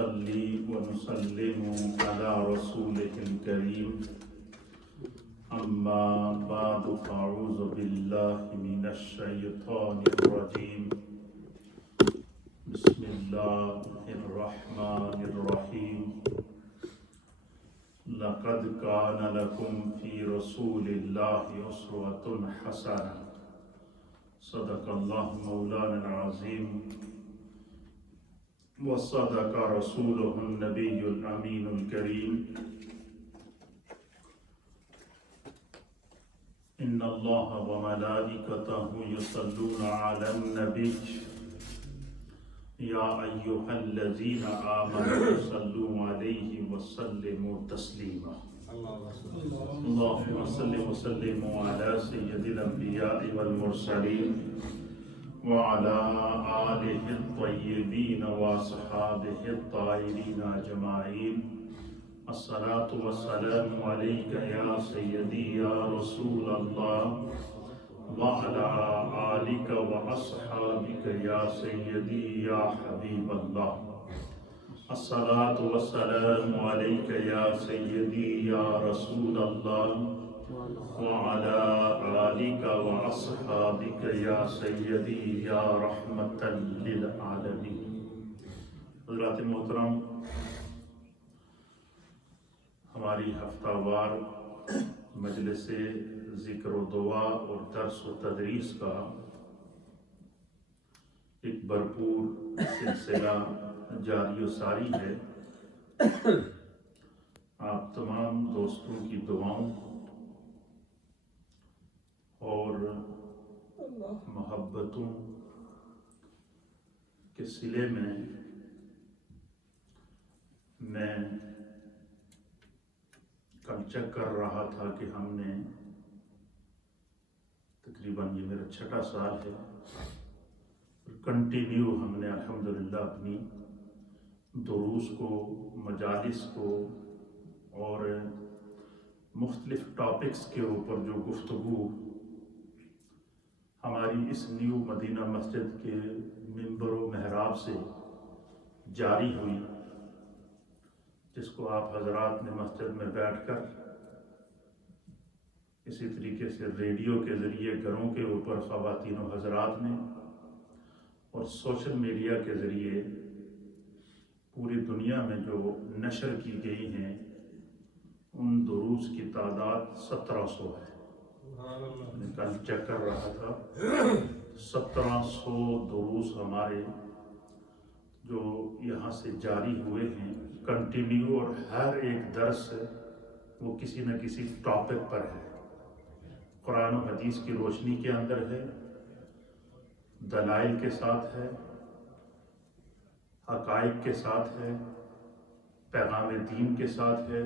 ونصلي ونسلم على رسوله الكريم أما بعد فأعوذ بالله من الشيطان الرجيم بسم الله الرحمن الرحيم لقد كان لكم في رسول الله أسوة حسنة صدق الله مولانا العظيم وصدق رسوله النبي الأمين الكريم إن الله وملائكته يصلون على النبي يا أيها الذين آمنوا صلوا عليه وسلموا تسليما اللهم صل وسلم على سيد الأنبياء والمرسلين وعلى آله الطيبين وأصحابه الطاهرين أجمعين الصلاة والسلام عليك يا سيدي يا رسول الله وعلى آلك وأصحابك يا سيدي يا حبيب الله الصلاة والسلام عليك يا سيدي يا رسول الله وعلى آلك وأصحابك يا سيدي يا رحمة للعالمين. حضرات محترم، ہماری ہفتہ وار مجلس ذکر و دعا اور درس و تدریس کا ایک بھرپور سلسلہ جاری و ساری ہے. آپ تمام دوستوں کی دعاؤں اور محبتوں کے صلے میں کل چیک کر رہا تھا کہ ہم نے تقریباً یہ میرا 6واں سال ہے، کنٹینیو ہم نے الحمدللہ اپنی دروس کو، مجالس کو اور مختلف ٹاپکس کے اوپر جو گفتگو ہماری اس نیو مدینہ مسجد کے منبر و محراب سے جاری ہوئی، جس کو آپ حضرات نے مسجد میں بیٹھ کر اسی طریقے سے ریڈیو کے ذریعے گھروں کے اوپر خواتین و حضرات نے اور سوشل میڈیا کے ذریعے پوری دنیا میں جو نشر کی گئی ہیں ان دروس کی تعداد 1700 ہے. میں کل چیک کر رہا تھا 1700 دروس ہمارے جو یہاں سے جاری ہوئے ہیں کنٹینیو، اور ہر ایک درس وہ کسی نہ کسی ٹاپک پر ہے، قرآن و حدیث کی روشنی کے اندر ہے، دلائل کے ساتھ ہے، حقائق کے ساتھ ہے، پیغام دین کے ساتھ ہے.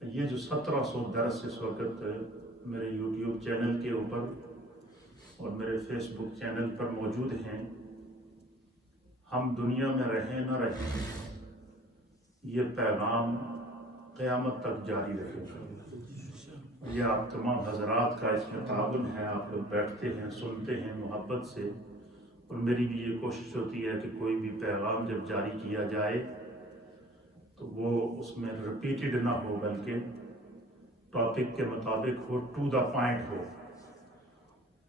یہ جو 1700 درس اس وقت میرے یوٹیوب چینل کے اوپر اور میرے فیس بک چینل پر موجود ہیں، ہم دنیا میں رہیں نہ رہیں یہ پیغام قیامت تک جاری رہے گا. یہ آپ تمام حضرات کا اس میں تعاون ہے، آپ لوگ بیٹھتے ہیں، سنتے ہیں محبت سے، اور میری بھی یہ کوشش ہوتی ہے کہ کوئی بھی پیغام جب جاری کیا جائے تو وہ اس میں ریپیٹڈ نہ ہو بلکہ ٹاپک کے مطابق ہو، ٹو دا پوائنٹ ہو.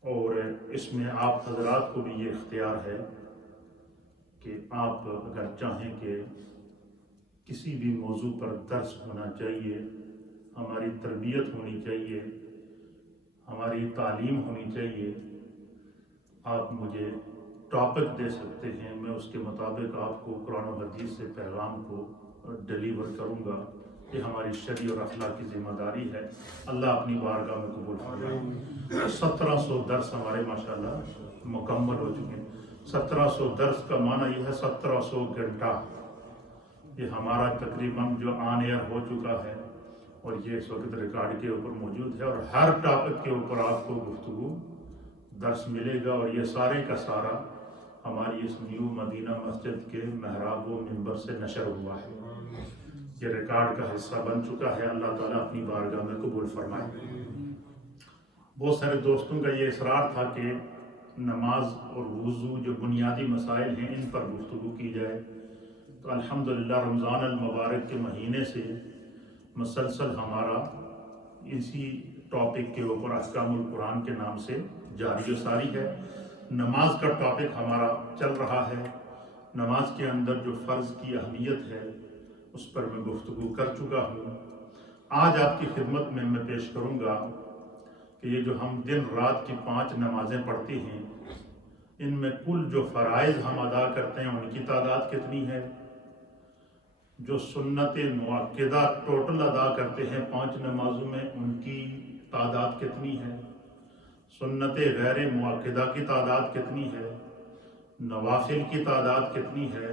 اور اس میں آپ حضرات کو بھی یہ اختیار ہے کہ آپ اگر چاہیں کہ کسی بھی موضوع پر درس ہونا چاہیے، ہماری تربیت ہونی چاہیے، ہماری تعلیم ہونی چاہیے، آپ مجھے ٹاپک دے سکتے ہیں، میں اس کے مطابق آپ کو قرآن و حدیث سے پیغام کو ڈیلیور کروں گا. یہ ہماری شرعی اور اخلاقی ذمہ داری ہے. اللہ اپنی بارگاہ میں قبول فرمائے. 1700 درس ہمارے ماشاءاللہ مکمل ہو چکے ہیں. 1700 درس کا معنی یہ ہے 1700 گھنٹہ یہ ہمارا تقریباً جو آن ایئر ہو چکا ہے، اور یہ اس وقت ریکارڈ کے اوپر موجود ہے، اور ہر ٹاپک کے اوپر آپ کو گفتگو درس ملے گا. اور یہ سارے کا سارا ہماری اس نیو مدینہ مسجد کے محراب و منبر سے نشر ہوا ہے. یہ ریکارڈ کا حصہ بن چکا ہے. اللہ تعالیٰ اپنی بارگاہ میں قبول فرمائے. بہت سارے دوستوں کا یہ اصرار تھا کہ نماز اور وضو جو بنیادی مسائل ہیں ان پر گفتگو کی جائے. تو الحمدللہ رمضان المبارک کے مہینے سے مسلسل ہمارا اسی ٹاپک کے اوپر احکام القرآن کے نام سے جاری و ساری ہے۔ نماز کا ٹاپک ہمارا چل رہا ہے۔ نماز کے اندر جو فرض کی اہمیت ہے اس پر میں گفتگو کر چکا ہوں۔ آج آپ کی خدمت میں پیش کروں گا کہ یہ جو ہم دن رات کی 5 نمازیں پڑھتے ہیں، ان میں کل جو فرائض ہم ادا کرتے ہیں ان کی تعداد کتنی ہے، جو سنت مؤکدہ ٹوٹل ادا کرتے ہیں 5 نمازوں میں ان کی تعداد کتنی ہے، سنت غیر مؤکدہ کی تعداد کتنی ہے، نوافل کی تعداد کتنی ہے،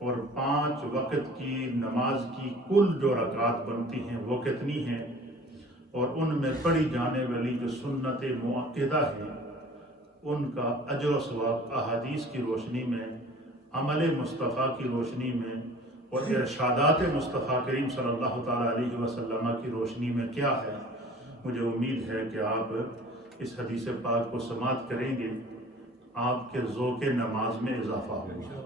اور 5 وقت کی نماز کی کل جو رکعات بنتی ہیں وہ کتنی ہیں، اور ان میں پڑھی جانے والی جو سنت مؤکدہ ہے ان کا اجر و ثواب احادیث کی روشنی میں، عمل مصطفیٰ کی روشنی میں اور ارشادات مصطفیٰ کریم صلی اللہ تعالیٰ علیہ وسلم کی روشنی میں کیا ہے۔ مجھے امید ہے کہ آپ اس حدیث پاک کو سماعت کریں گے، آپ کے ذوق نماز میں اضافہ ہوگا،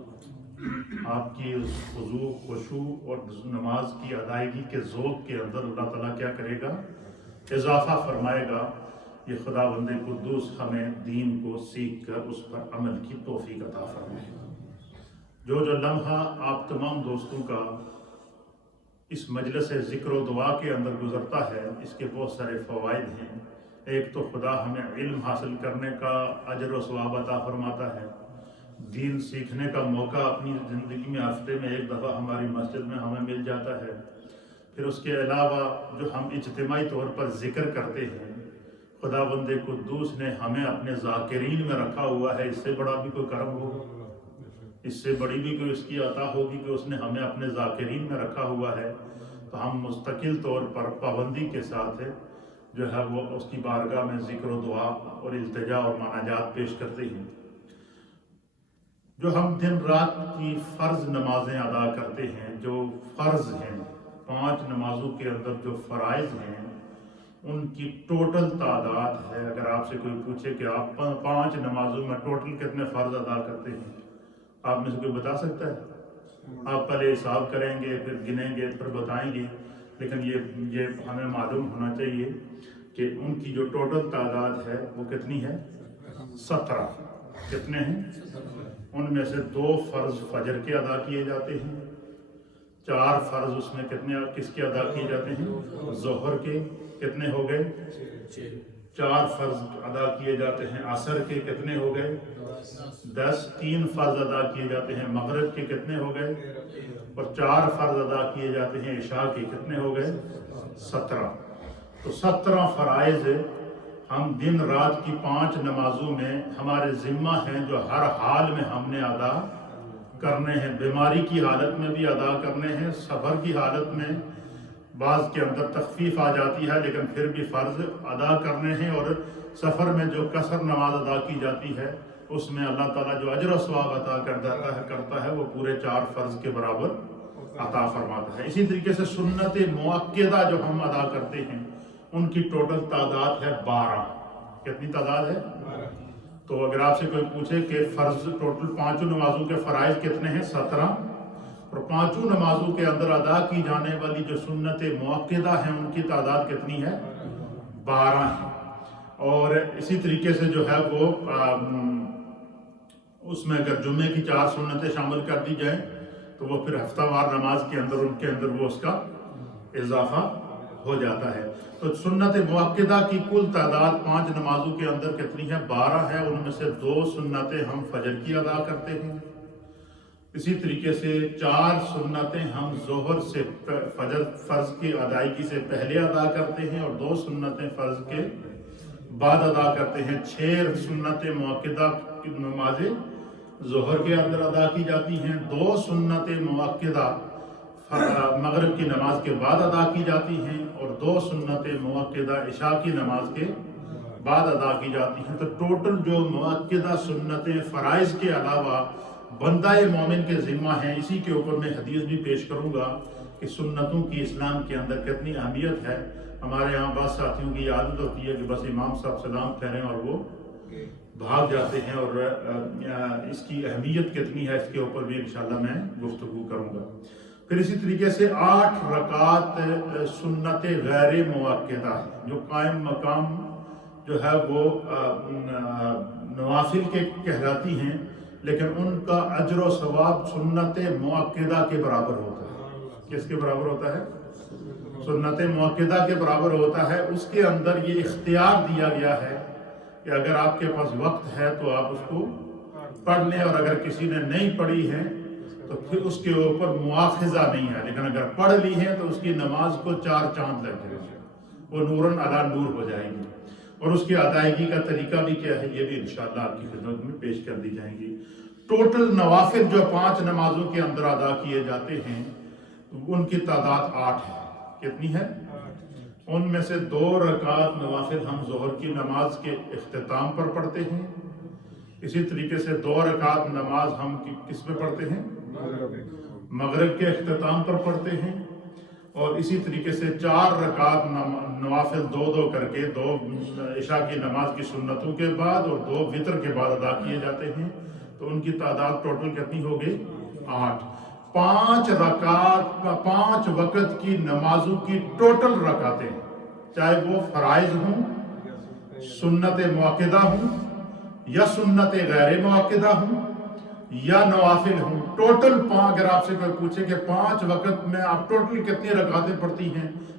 آپ کی خضوع خشوع اور نماز کی ادائیگی کے ذوق کے اندر اللہ تعالیٰ کیا کرے گا، اضافہ فرمائے گا۔ یہ خداوند قدوس ہمیں دین کو سیکھ کر اس پر عمل کی توفیق عطا فرمائے۔ جو لمحہ آپ تمام دوستوں کا اس مجلس ذکر و دعا کے اندر گزرتا ہے، اس کے بہت سارے فوائد ہیں۔ ایک تو خدا ہمیں علم حاصل کرنے کا اجر و ثواب عطا فرماتا ہے، دین سیکھنے کا موقع اپنی زندگی میں ہفتے میں ایک دفعہ ہماری مسجد میں ہمیں مل جاتا ہے۔ پھر اس کے علاوہ جو ہم اجتماعی طور پر ذکر کرتے ہیں، خداوند قدوس نے ہمیں اپنے ذاکرین میں رکھا ہوا ہے، اس سے بڑا بھی کوئی کرم ہوگا، اس سے بڑی بھی کوئی اس کی عطا ہوگی کہ اس نے ہمیں اپنے ذاکرین میں رکھا ہوا ہے۔ تو ہم مستقل طور پر پابندی کے ساتھ جو ہے وہ اس کی بارگاہ میں ذکر و دعا اور التجا اور مناجات پیش کرتے ہیں۔ جو ہم دن رات کی فرض نمازیں ادا کرتے ہیں، جو فرض ہیں 5 نمازوں کے اندر جو فرائض ہیں ان کی ٹوٹل تعداد ہے۔ اگر آپ سے کوئی پوچھے کہ آپ 5 نمازوں میں ٹوٹل کتنے فرض ادا کرتے ہیں، آپ میں سے کوئی بتا سکتا ہے؟ آپ پہلے حساب کریں گے، پھر گنیں گے، پھر بتائیں گے، لیکن یہ ہمیں معلوم ہونا چاہیے کہ ان کی جو ٹوٹل تعداد ہے وہ کتنی ہے، 17۔ کتنے ہیں؟ ان میں سے 2 فرض فجر کے ادا کیے جاتے ہیں، 4 فرض اس میں کس کے ادا کیے جاتے ہیں، ظہر کے۔ کتنے ہو گئے؟ 4 فرض ادا کیے جاتے ہیں عصر کے۔ کتنے ہو گئے؟ 10۔ 3 فرض ادا کیے جاتے ہیں مغرب کے۔ کتنے ہو گئے؟ اور 4 فرض ادا کیے جاتے ہیں عشاء کے۔ کتنے ہو گئے؟ 17۔ تو 17 فرائض ہم دن رات کی 5 نمازوں میں ہمارے ذمہ ہیں، جو ہر حال میں ہم نے ادا کرنے ہیں۔ بیماری کی حالت میں بھی ادا کرنے ہیں، سفر کی حالت میں بعض کے اندر تخفیف آ جاتی ہے لیکن پھر بھی فرض ادا کرنے ہیں، اور سفر میں جو قصر نماز ادا کی جاتی ہے اس میں اللہ تعالیٰ جو اجر و ثواب عطا کرتا ہے وہ پورے 4 فرض کے برابر عطا فرماتا ہے۔ اسی طریقے سے سنت مؤکدہ جو ہم ادا کرتے ہیں ان کی ٹوٹل تعداد ہے 12۔ کتنی تعداد ہے؟ 12۔ تو اگر آپ سے کوئی پوچھے کہ فرض ٹوٹل 5 نمازوں کے فرائض کتنے ہیں، 17، اور 5 نمازوں کے اندر ادا کی جانے والی جو سنت مؤکدہ ہیں ان کی تعداد کتنی ہے، 12 ہے۔ اور اسی طریقے سے جو ہے وہ اس میں اگر جمعے کی 4 سنتیں شامل کر دی جائیں تو وہ پھر ہفتہ وار نماز کے اندر ان کے اندر وہ اس کا اضافہ ہو جاتا ہے۔ تو سنت مؤکدہ کی کل تعداد 5 نمازوں کے اندر کتنی ہے، 12 ہے۔ ان میں سے 2 سنتیں ہم فجر کی ادا کرتے ہیں، اسی طریقے سے 4 سنتیں ہم ظہر سے فجر فرض کی ادائیگی سے پہلے ادا کرتے ہیں، اور 2 سنتیں فرض کے بعد ادا کرتے ہیں۔ 6 سنتیں مؤکدہ کی نمازیں ظہر کے اندر ادا کی جاتی ہیں، 2 سنتیں مؤکدہ مغرب کی نماز کے بعد ادا کی جاتی ہیں، اور 2 سنتیں مؤکدہ عشاء کی نماز کے بعد ادا کی جاتی ہیں۔ تو ٹوٹل جو مؤکدہ سنتیں فرائض کے علاوہ بندہ مومن کے ذمہ ہیں، اسی کے اوپر میں حدیث بھی پیش کروں گا کہ سنتوں کی اسلام کے اندر کتنی اہمیت ہے۔ ہمارے یہاں بعض ساتھیوں کی عادت ہوتی ہے کہ بس امام صاحب سلام پھیریں اور وہ بھاگ جاتے ہیں، اور اس کی اہمیت کتنی ہے اس کے اوپر بھی انشاءاللہ میں گفتگو کروں پھر اسی طریقے سے 8 رکعت سنت غیر مؤکدہ جو قائم مقام جو ہے وہ نوافل کے کہلاتی ہیں، لیکن ان کا اجر و ثواب سنت مؤکدہ کے برابر ہوتا ہے۔ کس کے برابر ہوتا ہے؟ سنت مؤکدہ کے برابر ہوتا ہے۔ اس کے اندر یہ اختیار دیا گیا ہے کہ اگر آپ کے پاس وقت ہے تو آپ اس کو پڑھ لیں، اور اگر کسی نے نہیں پڑھی ہے تو پھر اس کے اوپر مواخذہ نہیں ہے، لیکن اگر پڑھ لی ہے تو اس کی نماز کو 4 چاند لگ جائے گا، وہ نوراً علی نور ہو جائے گی۔ اور اس کی ادائیگی کا طریقہ بھی کیا ہے، یہ بھی انشاءاللہ آپ کی خدمت میں پیش کر دی جائیں گی۔ ٹوٹل نوافل جو 5 نمازوں کے اندر ادا کیے جاتے ہیں ان کی تعداد 8 ہے۔ کتنی ہے؟ ان میں سے 2 رکعت نوافل ہم ظہر کی نماز کے اختتام پر پڑھتے ہیں، اسی طریقے سے 2 رکعت نماز ہم کس میں پڑھتے ہیں؟ مغرب کے اختتام پر پڑھتے ہیں، اور اسی طریقے سے 4 رکعت نوافل 2 کر کے 2 عشاء کی نماز کی سنتوں کے بعد اور 2 وتر کے بعد ادا کیے جاتے ہیں، تو ان کی تعداد ٹوٹل کتنی ہو گئی؟ 8۔ 5 رکعت 5 وقت کی نمازوں کی ٹوٹل رکعتیں، چاہے وہ فرائض ہوں، سنت مؤکدہ ہوں، یا سنت غیر مؤکدہ ہوں، یا نوافل ہوں، ٹوٹل اگر آپ سے کوئی پوچھے کہ 5 وقت میں آپ ٹوٹل کتنی رکعتیں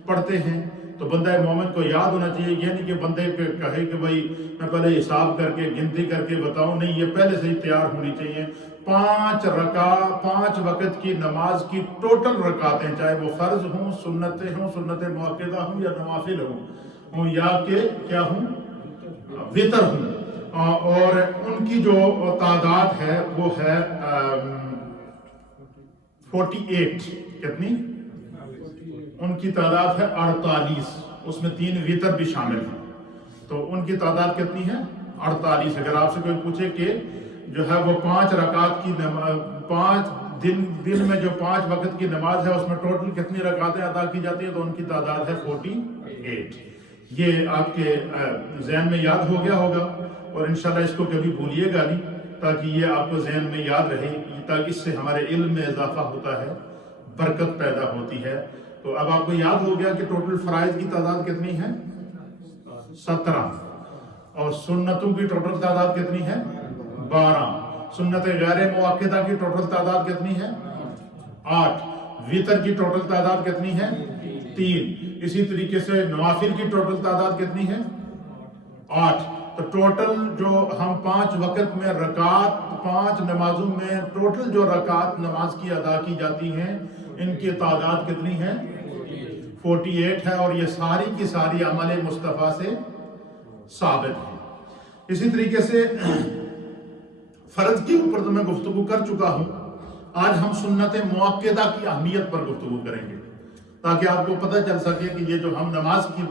پڑھتے ہیں تو بندہ مومن کو یاد ہونا چاہیے۔ یہ نہیں کہ بندے کہے کہ بھائی میں پہلے حساب کر کے گنتی کر کے بتاؤں، نہیں، یہ پہلے سے ہی تیار ہونی چاہیے۔ 5 وقت کی نماز کی ٹوٹل رکعتیں، چاہے وہ فرض ہوں، سنتیں ہوں، سنت مؤکدہ ہوں، یا نوافل ہوں، یا کہ کیا ہوں، وتر ہوں، اور ان کی جو تعداد ہے وہ ہے 48۔ کتنی؟ ان کی تعداد ہے 48، اس میں 3 وتر بھی شامل ہیں، تو ان کی تعداد کتنی ہے؟ 48۔ اگر آپ سے کوئی پوچھے کہ جو ہے وہ 5 رکعت کی 5 دن میں جو 5 وقت کی نماز ہے اس میں ٹوٹل کتنی رکعتیں ادا کی جاتی ہیں، تو ان کی تعداد ہے 48۔ یہ آپ کے ذہن میں یاد ہو گیا ہوگا، اور انشاءاللہ اس کو کبھی بھولیے گا نہیں، تاکہ یہ آپ کو ذہن میں یاد رہے، تاکہ اس سے ہمارے علم میں اضافہ ہوتا ہے، برکت پیدا ہوتی ہے۔ تو اب آپ کو یاد ہو گیا کہ ٹوٹل فرائض کی تعداد کتنی ہے؟ 17، اور سنتوں کی ٹوٹل تعداد کتنی ہے؟ 12۔ سنت غیر مؤکدہ کی ٹوٹل تعداد کتنی ہے؟ 8۔ وتر کی ٹوٹل تعداد کتنی ہے؟ 3۔ اسی طریقے سے نوافل کی ٹوٹل تعداد کتنی ہے؟ 8۔ تو ٹوٹل جو ہم 5 وقت میں رکعت 5 نمازوں میں ٹوٹل جو رکعت نماز کی ادا کی جاتی ہیں ان کی تعداد کتنی ہے؟ 48 ہے، اور یہ ساری کی ساری عمل مصطفیٰ سے ثابت ہے۔ اسی طریقے سے فرض کے اوپر تو میں گفتگو کر چکا ہوں، آج ہم سنت مؤکدہ کی اہمیت پر گفتگو کریں گے، تاکہ آپ کو پتہ چل سکے کہ یہ جو ہم نماز کی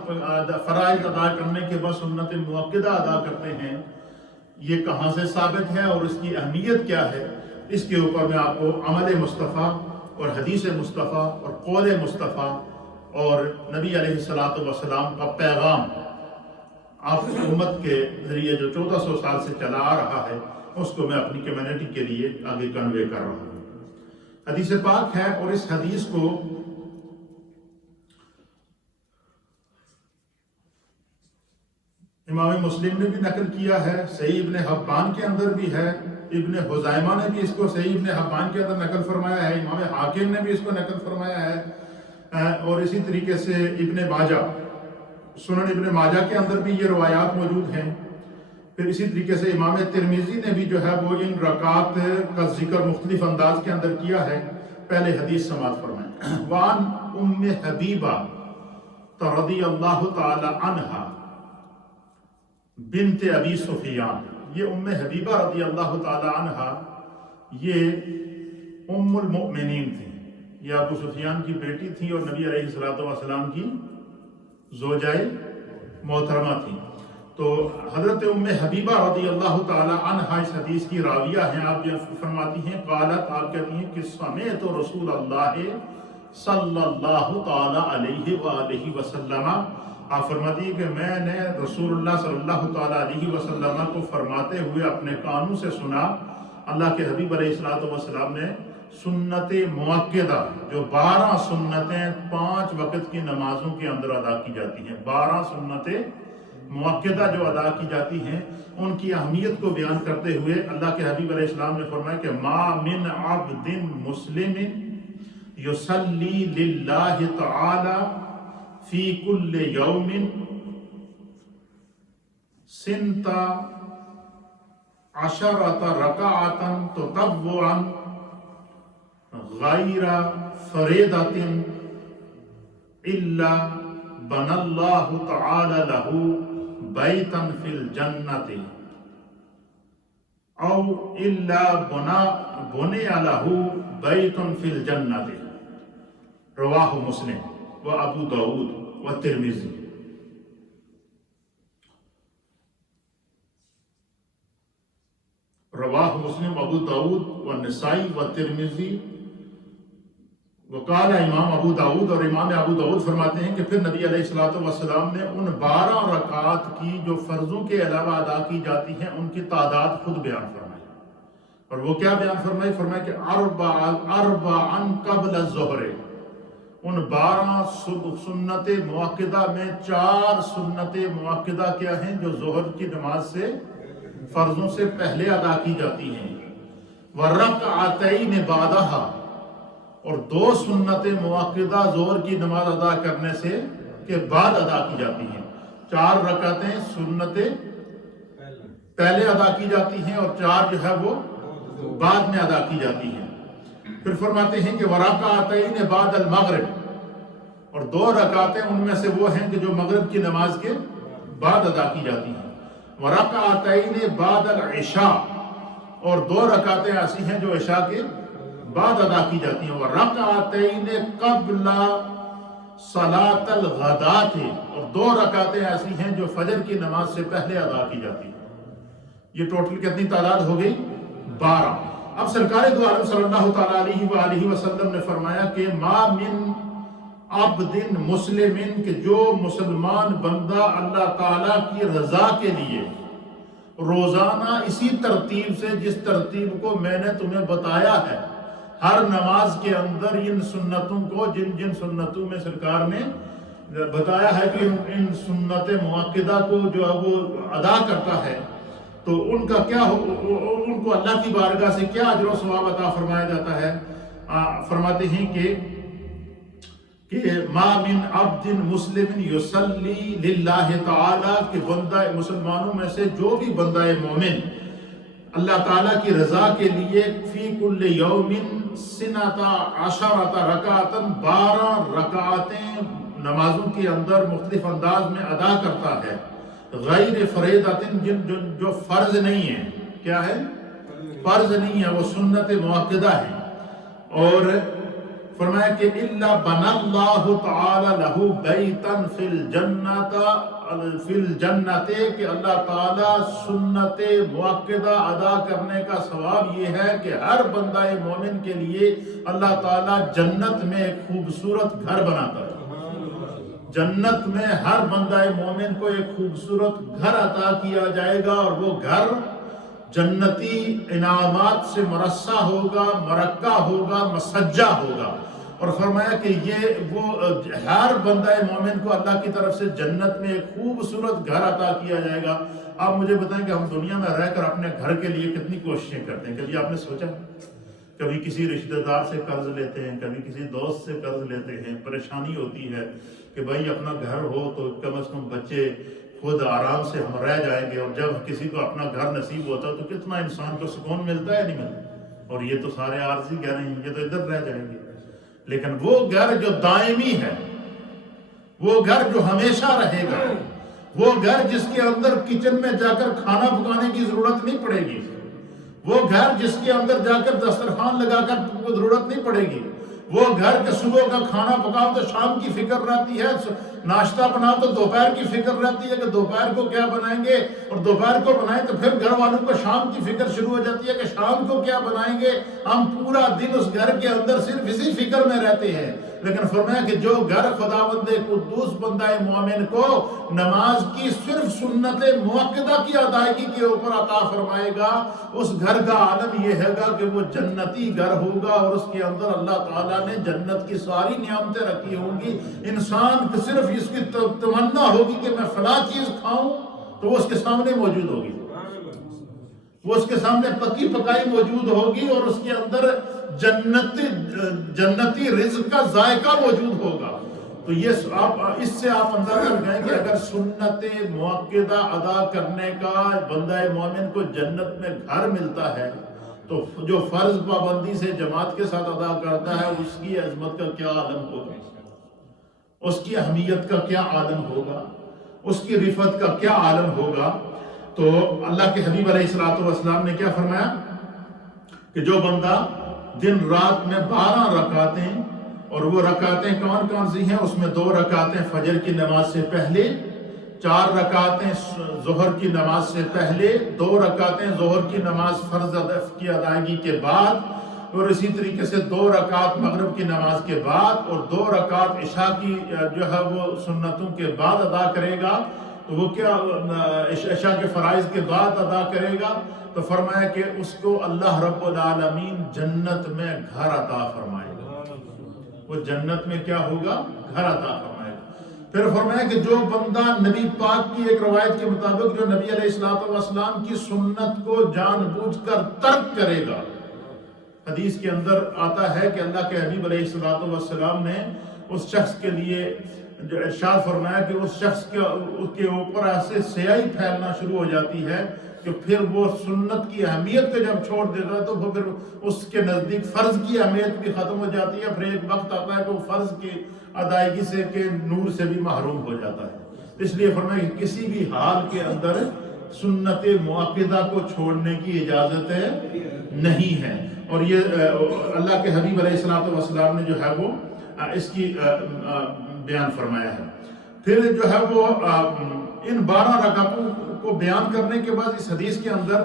فرائض ادا کرنے کے بعد سنت مؤکدہ ادا کرتے ہیں یہ کہاں سے ثابت ہے اور اس کی اہمیت کیا ہے۔ اس کے اوپر میں آپ کو عمل مصطفیٰ اور حدیث مصطفیٰ اور قول مصطفیٰ اور نبی علیہ الصلوۃ والسلام کا پیغام آپ کی امت کے ذریعے جو 1400 سال سے چلا آ رہا ہے اس کو میں اپنی کمیونٹی کے لیے آگے کنوے کر رہا ہوں۔ حدیث پاک ہے، اور اس حدیث کو امام مسلم نے بھی نقل کیا ہے، صحیح ابن حبان کے اندر بھی ہے، ابن خزیمہ نے بھی اس کو صحیح ابن حبان کے اندر نقل فرمایا ہے، امام حاکم نے بھی اس کو نقل فرمایا ہے، اور اسی طریقے سے ابن ماجہ، سنن ابن ماجہ کے اندر بھی یہ روایات موجود ہیں۔ پھر اسی طریقے سے امام ترمذی نے بھی جو ہے وہ ان رکعات کا ذکر مختلف انداز کے اندر کیا ہے۔ پہلے حدیث سماعت فرمائیں۔ وعن ام حبیبہ رضی اللہ تعالی عنہا بنت ابی سفیان، یہ ام حبیبہ رضی اللہ تعالی عنہا یہ ام المؤمنین تھیں، یہ ابو سفیان کی بیٹی تھی اور نبی علیہ الصلوۃ والسلام کی زوجہ محترمہ تھی۔ تو حضرت ام حبیبہ رضی اللہ تعالی عنہا اس حدیث کی راویہ ہیں۔ آپ یہ فرماتی ہیں، قالت، آپ کہتی ہیں کہ سمعت رسول اللہ صلی اللہ تعالی علیہ وآلہ وسلم، آپ فرماتی ہیں کہ میں نے رسول اللہ صلی اللہ تعالی علیہ وسلم کو فرماتے ہوئے اپنے کانوں سے سنا، اللہ کے حبیب علیہ الصلوۃ والسلام نے سنت مؤکدہ، جو 12 سنتیں 5 وقت کی نمازوں کے اندر ادا کی جاتی ہیں، 12 سنتیں مؤکدہ جو ادا کی جاتی ہیں، ان کی اہمیت کو بیان کرتے ہوئے اللہ کے حبیب علیہ السلام نے فرمایا کہ ما من عبد مسلم یصلی للہ تعالی فی کل یوم سنتا عشرۃ رکعۃ تطوعا غیر فریضۃ الا بنى اللہ تعالی لہ بیتا فی الجنۃ او الا بنی لہ بیت فی الجنۃ، رواہ مسلم و ابو داود و ترمذی۔ رواہ مسلم ابو داود و نسائی و ترمذی۔ وقال امام ابو داود، اور امام ابو داود فرماتے ہیں کہ پھر نبی علیہ الصلوۃ والسلام نے ان 12 رکعات کی جو فرضوں کے علاوہ ادا کی جاتی ہیں ان کی تعداد خود بیان فرمائی، اور وہ کیا بیان فرمائی؟ فرمایا کہ اربعا قبل الظہر، ان 12 سنت مؤکدہ میں 4 سنت مؤکدہ کیا ہیں جو ظہر کی نماز سے، فرضوں سے پہلے ادا کی جاتی ہیں، ورکعتین بعدہا، اور 2 سنت مؤکدہ ظہر کی نماز ادا کرنے سے کے بعد ادا کی جاتی ہیں۔ 4 رکعتیں سنت پہلے ادا کی جاتی ہیں اور 4 جو ہے وہ بعد میں ادا کی جاتی ہیں۔ پھر فرماتے ہیں کہ ورکعتین بعد المغرب، اور 2 رکعتیں ان میں سے وہ ہیں کہ جو مغرب کی نماز کے بعد ادا کی جاتی ہیں۔ ورکعتین بعد العشاء، اور 2 رکعتیں ایسی ہیں جو عشاء کے بعد ادا کی جاتی ہیں۔ ورکعتین قبل صلاۃ الغداۃ، اور 2 رکعتیں ایسی ہیں جو فجر کی نماز سے پہلے ادا کی جاتی ہیں۔ یہ ٹوٹل کتنی تعداد ہو گئی؟ 12۔ اب سرکار دو عالم صلی اللہ تعالیٰ علیہ وآلہ وسلم نے فرمایا کہ ما من عبد مسلم، کہ جو مسلمان بندہ اللہ تعالیٰ کی رضا کے لیے روزانہ اسی ترتیب سے، جس ترتیب کو میں نے تمہیں بتایا ہے، ہر نماز کے اندر ان سنتوں کو، جن سنتوں میں سرکار نے بتایا ہے کہ ان سنت مؤکدہ کو جو ہے وہ ادا کرتا ہے، تو ان کا کیا ان کو اللہ کی بارگاہ سے کیا اجر و ثواب عطا فرمایا جاتا ہے؟ فرماتے ہیں کہ ما من عبد مسلم یصلی للہ تعالی، کہ بندہ مسلمانوں میں سے جو بھی بندہ مومن اللہ تعالیٰ کی رضا کے لیے فی کل یوم سنتا عشرۃ رکعۃ، 12 رکعتیں نمازوں کے اندر مختلف انداز میں ادا کرتا ہے، غیر فریضۃ، جو فرض نہیں ہے، کیا ہے؟ فرض نہیں ہے، وہ سنت مؤکدہ ہے، اور فرمایا کہ الا بنى اللہ تعالی لہ بیتا فی الجنۃ، کہ اللہ تعالیٰ سنت مؤکدہ ادا کرنے کا ثواب یہ ہے کہ ہر بندہ مومن کے لیے اللہ تعالیٰ جنت میں ایک خوبصورت گھر بناتا ہے۔ جنت میں ہر بندہ مومن کو ایک خوبصورت گھر عطا کیا جائے گا، اور وہ گھر جنتی انعامات سے مرصع ہوگا، مرقع ہوگا، مسجع ہوگا، اور فرمایا کہ یہ وہ ہر بندہ مومن کو اللہ کی طرف سے جنت میں ایک خوبصورت گھر عطا کیا جائے گا۔ آپ مجھے بتائیں کہ ہم دنیا میں رہ کر اپنے گھر کے لیے کتنی کوششیں کرتے ہیں؟ کبھی آپ نے سوچا؟ کبھی کسی رشتہ دار سے قرض لیتے ہیں، کبھی کسی دوست سے قرض لیتے ہیں، پریشانی ہوتی ہے کہ بھائی اپنا گھر ہو تو کم از کم بچے خود آرام سے ہم رہ جائیں گے، اور جب کسی کو اپنا گھر نصیب ہوتا ہے تو کتنا انسان کو سکون ملتا ہے، نہیں ملتا؟ اور یہ تو سارے عارضی گھر ہیں، یہ تو ادھر رہ جائیں گے، لیکن وہ گھر جو دائمی ہے، وہ گھر جو ہمیشہ رہے گا، وہ گھر جس کے اندر کچن میں جا کر کھانا پکانے کی ضرورت نہیں پڑے گی، وہ گھر جس کے اندر جا کر دسترخوان لگا کر ضرورت نہیں پڑے گی، وہ گھر کے صبح کا کھانا پکاؤ تو شام کی فکر رہتی ہے، ناشتہ بناؤ تو دوپہر کی فکر رہتی ہے کہ دوپہر کو کیا بنائیں گے، اور دوپہر کو بنائیں تو پھر گھر والوں کو شام کی فکر شروع ہو جاتی ہے کہ شام کو کیا بنائیں گے۔ ہم پورا دن اس گھر کے اندر صرف اسی فکر میں رہتے ہیں۔ لیکن فرمایا کہ جو گھر خداوند قدوس بندہ مومن کو نماز کی صرف سنت مؤکدہ کی ادائیگی کے اوپر عطا فرمائے گا، اس گھر کا عالم یہ ہے گا کہ وہ جنتی گھر ہوگا، اور اس کے اندر اللہ تعالیٰ نے جنت کی ساری نعمتیں رکھی ہوں گی۔ انسان کو صرف اس کی تمنا ہوگی کہ میں فلاں چیز کھاؤں تو وہ اس کے سامنے موجود ہوگی، وہ اس کے سامنے پکی پکائی موجود ہوگی، اور اس کے اندر جنتی رزق کا ذائقہ موجود ہوگا۔ تو یہ اس سے آپ اندازہ لگائیں کہ اگر سنت مؤکدہ ادا کرنے کا بندہ مومن کو جنت میں گھر ملتا ہے، تو جو فرض پابندی سے جماعت کے ساتھ ادا کرتا ہے اس کی عظمت کا کیا عالم ہوگا، اس کی اہمیت کا کیا عالم ہوگا، اس کی رفعت کا کیا عالم ہوگا۔ تو اللہ کے حبیب علیہ الصلوۃ والسلام نے کیا فرمایا کہ جو بندہ دن رات میں 12 رکعتیں، اور وہ رکعتیں کون کون سی ہیں، اس میں 2 رکعتیں فجر کی نماز سے پہلے، 4 رکعتیں ظہر کی نماز سے پہلے، 2 رکعتیں ظہر کی نماز فرض کی ادائیگی کے بعد، اور اسی طریقے سے 2 رکعت مغرب کی نماز کے بعد، اور 2 رکعت عشاء کی جو ہے وہ سنتوں کے بعد ادا کرے گا، تو وہ کیا عشاء کے فرائض کے بعد ادا کرے گا، تو فرمایا کہ اس کو اللہ رب العالمین جنت میں گھر عطا فرمائے گا۔ وہ جنت میں کیا ہوگا، گھر عطا فرمائے گا۔ پھر فرمایا کہ جو بندہ نبی پاک کی ایک روایت کے مطابق جو نبی علیہ الصلوۃ والسلام کی سنت کو جان بوجھ کر ترک کرے گا، حدیث کے اندر آتا ہے کہ اللہ کے حبیب علیہ الصلوۃ والسلام نے اس شخص کے لیے جو ارشاد فرمایا کہ اس شخص کے اوپر ایسے سیاہی پھیلنا شروع ہو جاتی ہے کہ پھر وہ سنت کی اہمیت کو جب چھوڑ دیتا ہے تو پھر اس کے نزدیک فرض کی اہمیت بھی ختم ہو جاتی ہے۔ پھر ایک وقت آتا ہے کہ وہ فرض کی ادائیگی سے کے نور سے بھی محروم ہو جاتا ہے۔ اس لیے فرمایا کہ کسی بھی حال کے اندر سنت مؤکدہ کو چھوڑنے کی اجازت نہیں ہے، اور یہ اللہ کے حبیب علیہ الصلوۃ والسلام نے جو ہے وہ اس کی بیان فرمایا ہے۔ پھر جو ہے وہ ان 12 رکعتوں کو بیان کرنے کے بعد اس حدیث کے اندر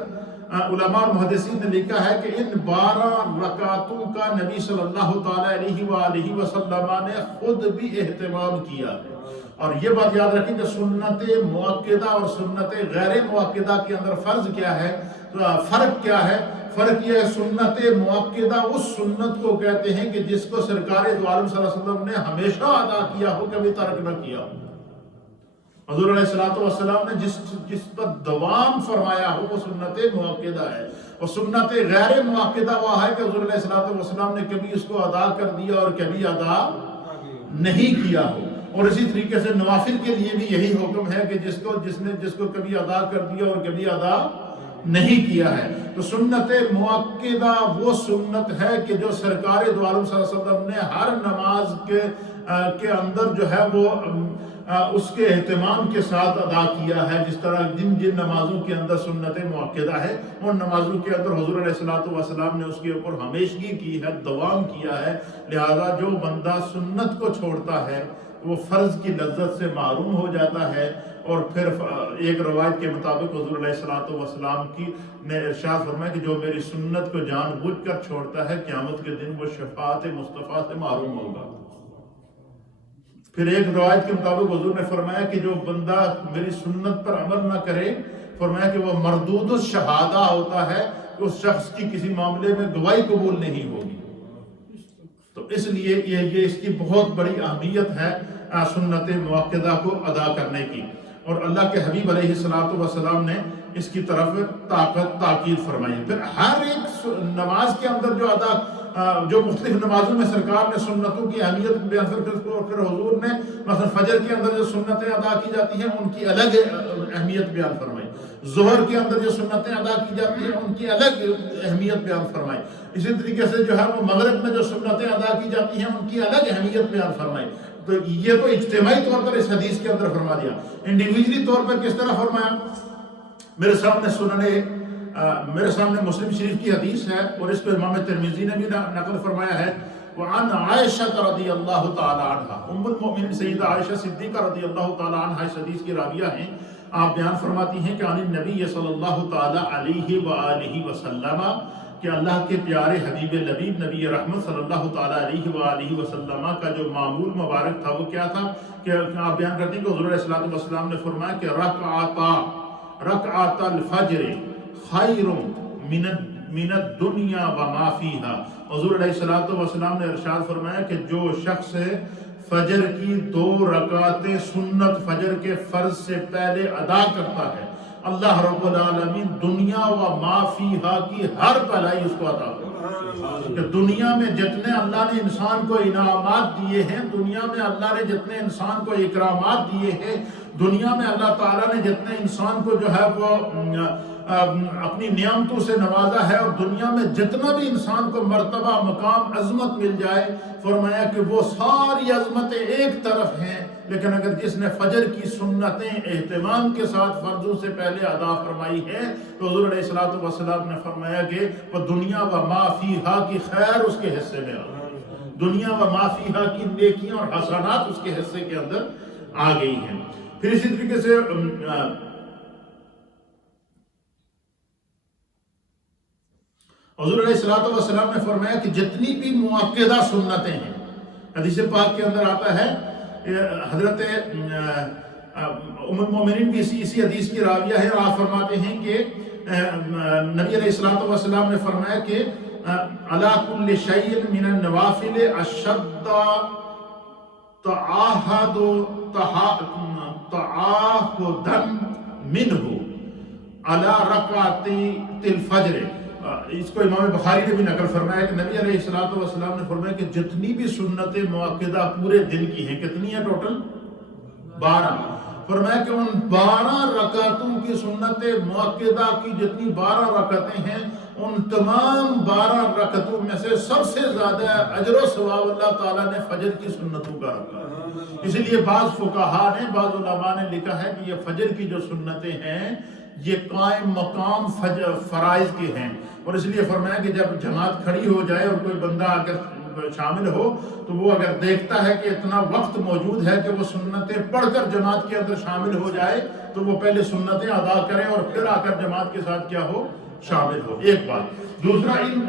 علماء اور محدثین نے لکھا ہے کہ ان 12 رکعتوں کا نبی صلی اللہ تعالی علیہ وآلہ وسلم نے خود بھی اہتمام کیا ہے۔ اور یہ بات یاد رکھیں کہ سنت مؤکدہ اور سنت غیر مؤکدہ کے اندر فرض کیا ہے، فرق کیا ہے؟ فرق یہ ہے سنت مؤکدہ اس سنت کو کہتے ہیں کہ جس کو سرکار دو عالم صلی اللہ علیہ وسلم نے ہمیشہ ادا کیا ہو، کبھی ترک نہ کیا ہو۔ حضور علیہ الصلوۃ والسلام نے جس پر دوام فرمایا ہو وہ سنت مؤکدہ ہے، اور سنت غیر مؤکدہ وہ ہے کہ حضور علیہ الصلوۃ والسلام نے کبھی اس کو ادا کر دیا اور کبھی ادا نہیں کیا ہو۔ اور اسی طریقے سے نوافل کے لیے بھی یہی حکم ہے کہ جس کو کبھی ادا کر دیا اور کبھی ادا نہیں کیا ہے۔ تو سنت مؤکدہ وہ سنت ہے کہ جو سرکار دو عالم صلی اللہ علیہ وسلم نے ہر نماز کے اندر جو ہے وہ اس کے اہتمام کے ساتھ ادا کیا ہے۔ جس طرح جن نمازوں کے اندر سنت مؤکدہ ہے ان نمازوں کے اندر حضور علیہ الصلوۃ والسلام نے اس کے اوپر ہمیشگی کی ہے، دوام کیا ہے۔ لہذا جو بندہ سنت کو چھوڑتا ہے وہ فرض کی لذت سے محروم ہو جاتا ہے۔ اور پھر ایک روایت کے مطابق حضور علیہ الصلوۃ والسلام نے ارشاد فرمایا کہ جو میری سنت کو جان بوجھ کر چھوڑتا ہے قیامت کے دن وہ شفاعت مصطفیٰ سے محروم ہوگا۔ پھر ایک روایت کے مطابق حضور نے فرمایا کہ جو بندہ میری سنت پر عمل نہ کرے، فرمایا کہ وہ مردود الشہادہ ہوتا ہے، کہ اس شخص کی کسی معاملے میں گواہی قبول نہیں ہوگی۔ تو اس لیے یہ اس کی بہت بڑی اہمیت ہے سنت مؤکدہ کو ادا کرنے کی، اور اللہ کے حبیب علیہ الصلوۃ والسلام نے اس کی طرف تاکید فرمائی۔ پھر ہر ایک نماز کے اندر جو مختلف نمازوں میں سرکار نے سنتوں کی اہمیت بیان پھر حضور نے مثلا فجر کے اندر جو سنتیں ادا کی جاتی ہیں ان کی الگ اہمیت بیان فرمائی، ظہر کے اندر جو سنتیں ادا کی جاتی ہیں ان کی الگ اہمیت بیان فرمائی، اسی طریقے سے جو ہے وہ مغرب میں جو سنتیں ادا کی جاتی ہیں ان کی الگ اہمیت بیان فرمائی۔ تو یہ تو اجتماعی طور پر اس حدیث کے اندر فرما دیا۔ انڈیویجلی طور پر کس طرح فرمایا؟ میرے سامنے مسلم شریف کی حدیث ہے، اور اس کو امام ترمذی نے بھی نقل فرمایا ہے وعن عائشہ رضی اللہ تعالی عنہ، ام المؤمنین سیدہ عائشہ صدیقہ رضی اللہ تعالی عنہ اس حدیث کی راویہ ہیں، آپ بیان فرماتی ہیں کہ عن النبی صلی اللہ تعالی علیہ وآلہ وسلم، کہ اللہ کے پیارے حبیب لبیب نبی رحمت صلی اللہ تعالی علیہ وآلہ وسلم کا جو معمول مبارک تھا وہ کیا تھا کہ آپ بیان کرتے ہیں کہ حضور علیہ السلام نے فرمایا کہ رکعتا الفجر خیر من الدنیا وما فیہا، حضور علیہ السلام نے ارشاد فرمایا کہ جو شخص فجر کی 2 رکعتیں سنت فجر کے فرض سے پہلے ادا کرتا ہے، اللہ رب العالمین دنیا و ما فیہا کی ہر بھلائی اس کو عطا کرتا ہے۔ کہ دنیا میں جتنے اللہ نے انسان کو انعامات دیے ہیں، دنیا میں اللہ نے جتنے انسان کو اکرامات دیے ہیں، دنیا میں اللہ تعالیٰ نے جتنے انسان کو جو ہے وہ اپنی نعمتوں سے نوازا ہے، اور دنیا میں جتنا بھی انسان کو مرتبہ مقام عظمت مل جائے، فرمایا کہ وہ ساری عظمتیں ایک طرف ہیں، لیکن اگر جس نے فجر کی سنتیں اہتمام کے ساتھ فرضوں سے پہلے ادا فرمائی ہے تو حضور علیہ السلام نے فرمایا کہ وہ دنیا و ما فیہا کی خیر اس کے حصے میں آ گئی، دنیا و ما فیہا کی نیکیاں اور حسنات اس کے حصے کے اندر آ گئی ہیں۔ پھر اسی طریقے سے حضور علیہ السلام نے فرمایا کہ جتنی بھی مؤکدہ سنتیں ہیں، حدیث پاک کے اندر آتا ہے، حضرت ام المومنین بھی اسی حدیث کی راویہ ہے، اور آپ فرماتے ہیں کہ نبی علیہ السلام نے فرمایا کہ علی کل شیء من النوافل اشد تعاہدا منہ علی رکعت الفجر۔ اس کو امام بخاری نے بھی نقل فرمایا کہ نبی علیہ السلام نے فرمایا کہ جتنی بھی سنتیں مؤکدہ پورے دن کی ہیں، کتنی ہیں ٹوٹل؟ 12۔ فرمایا کہ ان 12 رکعتوں کی سنت مؤکدہ کی جتنی 12 رکعتیں ہیں، ان تمام 12 رکعتوں میں سے سب سے زیادہ اجر و ثواب اللہ تعالیٰ نے فجر کی سنتوں کا رکھا ہے۔ اسی لیے بعض فقہاء نے، بعض علماء نے لکھا ہے کہ یہ فجر کی جو سنتیں ہیں یہ قائم مقام فرائض کے ہیں، اور اس لیے فرمایا کہ جب جماعت کھڑی ہو جائے اور کوئی بندہ اگر شامل ہو تو وہ اگر دیکھتا ہے کہ اتنا وقت موجود ہے کہ وہ سنتیں پڑھ کر جماعت کے اندر شامل ہو جائے تو وہ پہلے سنتیں ادا کرے اور پھر آ کر جماعت کے ساتھ کیا ہو؟ شامل ہو۔ ایک بات۔ دوسرا، ان